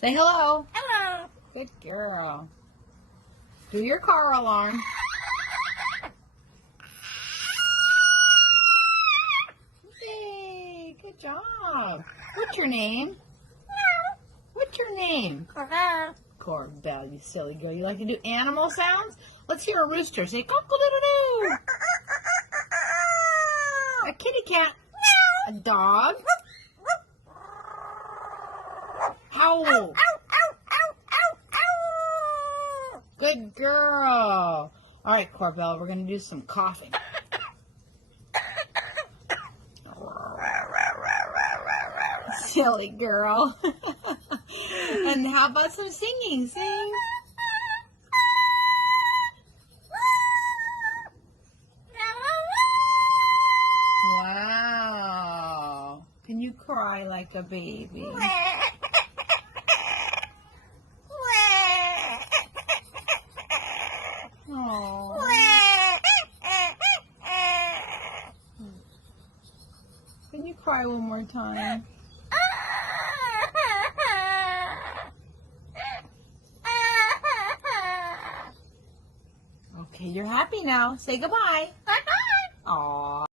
Say hello. Hello. Good girl. Do your car alarm. Yay, good job. What's your name? What's your name? Corbell, you silly girl. You like to do animal sounds? Let's hear a rooster. Say cock-a-doodle-doo. A kitty cat. A dog. Howl. Good girl. All right, Corbell, we're going to do some coughing. Silly girl. And how about some singing? Sing. Wow. Can you cry like a baby? Oh. Can you cry one more time? Okay, you're happy now. Say goodbye. Bye-bye. Aw.